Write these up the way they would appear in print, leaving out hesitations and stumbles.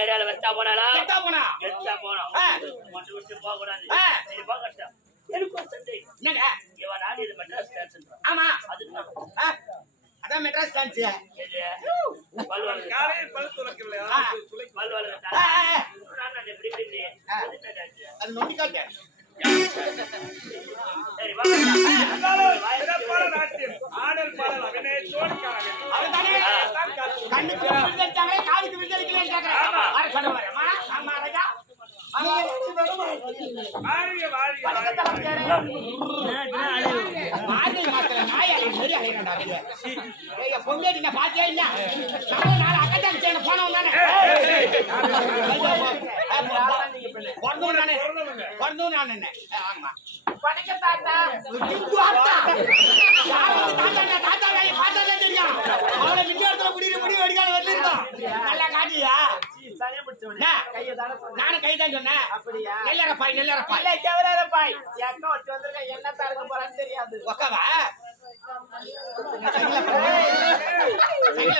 ஏரியால வெத்தா போனாலும் போக கூடாது. எனக்கு ஒரு சந்தேகம். என்னங்க இவன் நாடு இது மெட்ராஸ் டான்ஸ். ஆமா அதுதான் அதான் மெட்ராஸ் டான்ஸ். அது நோண்டிக்காட்டு. சரி காலுக்கு விடுதலைக்கு பொங்கேட்டி பாத்தியா இல்ல நாலு அக்கட்டாங்க சேர்ந்து போனவன் தானே பிறந்தவன் நான் என்ன ஆமா தாத்தா வேலையை பார்த்தா தெரியும். அவளை விஞ்ஞானத்துல முடிவு அடிக்காத வரல இருக்கோம். நல்லா காட்டியா நானும் கைதான் சொன்னேன். நெல்லரப்பாய் நெல்லரப்பாய் எக்கா வச்சு வந்திருக்கேன். என்ன தரக்க போறான்னு தெரியாது. ஒக்கவா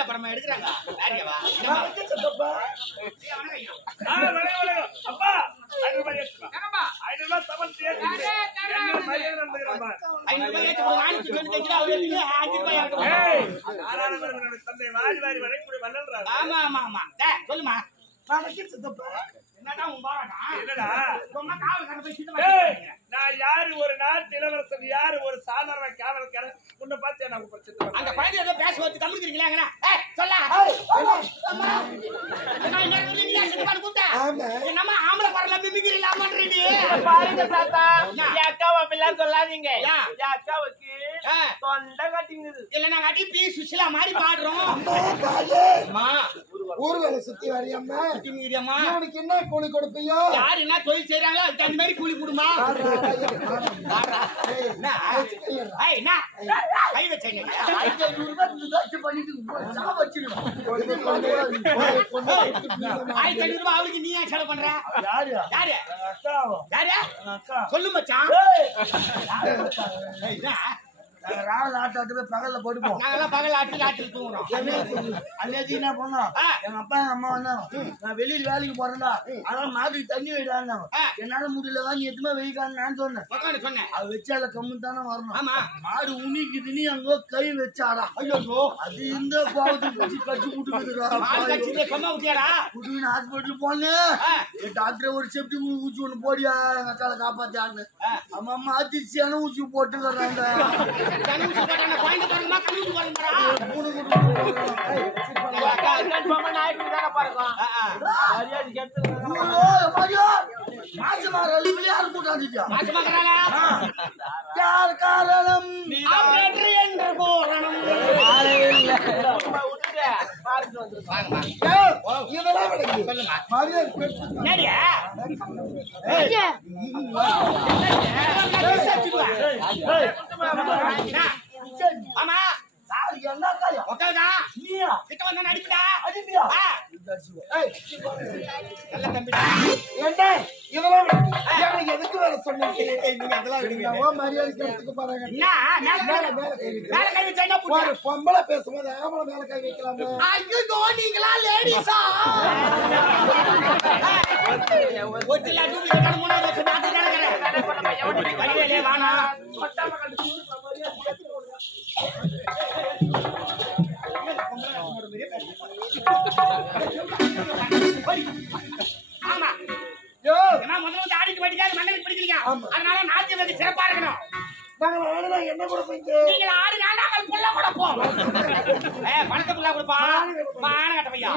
படமா எடுக்கிறாங்க. சொல்லுமா நான் யாரு ஒரு நாட்டு இளவரசன் யாரு ஒரு சாதாரண காவல்காரன் உன்னை பார்த்து அந்த பையன் ஏதோ பேச வந்து தமிழ்க்கிறீங்களா சொல்ல நம்ம ஆம்பளை பரல மிமிக்கிறீங்களாமன்றீங்க பாருங்க தாத்தா அக்காவை அப்படிலாம் சொல்லாதீங்க. அக்காவுக்கு தொண்டை கட்டிங்குது இல்ல நாங்க அடி பி சுஷிலா மாதிரி பாடுறோம். ஊர்வலை சுத்தி வரையம்மா உனக்கு என்ன கூலி கொடுப்பையோ யாரு என்ன தொழில் செய்யறாங்களோ அதுக்கு அந்த மாதிரி கூலி கொடுமா. கை வச்சீங்க 1500 ரூபாய் அவளுக்கு நீ ஏன் செலவு பண்ற? யாரு சொல்லு மச்சான். ராவல் ஆட்டு போய் பகல்ல போட்டுப்போம். நாங்கெல்லாம் பகல் ஆட்டு தூங்குறோம். அன்னைக்கு என்ன பண்ணோம், எங்க அப்பா எங்க அம்மா வந்தாங்க. நான் வெளியில வேலைக்கு போறேன்டா, அதனால மாட்டுக்கு தண்ணி வைடாங்க. என்னால முடியல நீ எதுவுமே வெயிக்கான்னு நான் சொன்னேன். அது வச்சு அதை கம்மி தானே வரணும். மாடு உனிக்குது நீ அங்க கை வச்சாடா. ஐயோ அது இந்த பாவத்துக்கு வச்சு கட்சி கூட்டுக்குதுடா. ஹாஸ்பிட்டல் போனேன். டாக்டர் ஒரு செப்டி ஊசி ஒண்ணு போடியா எங்க அக்கால காப்பாத்தான்னு. அம்மா அம்மா அதிர்ச்சியான ஊசி போட்டுக்கிறாங்க. யார் காரணம் என்று போறணும் ஆமா என்ன காரியம் உட்காருடா நீயா கிட்ட வந்தா அடிப்படா அடிப்பியா நல்ல தம்பிடா என்ன இதெல்லாம் எனக்கு எதுக்கு வேற சொன்னீங்க நீங்க அதெல்லாம் விடுங்க ஓ மரியாதை கேட்க போறாங்க மேல கை வச்சா என்ன ஒரு பொம்பளை பேசும்போது ஆம்பளை மேல கை வைக்கலாமா ஐயோ நீங்களா லேடிஸா ஒட்டில டூப்ளிகேட் மூணு வருஷம் நாட்டு நடக்கறேன் வழியிலே வானா ஒட்டாம கண்டு ஆமா முதல்ல ஆடிட்டு வடிக்காது மண்டலுக்கு பிடிக்கலீங்க. அதனால நாட்டியம் வந்து சிறப்பா இருக்கணும். என்ன கொடுப்பீங்க நீங்க ஆடு நாங்கள் புள்ள கொடுப்போம். பணத்தை புள்ள கொடுப்பா மான கட்ட பையா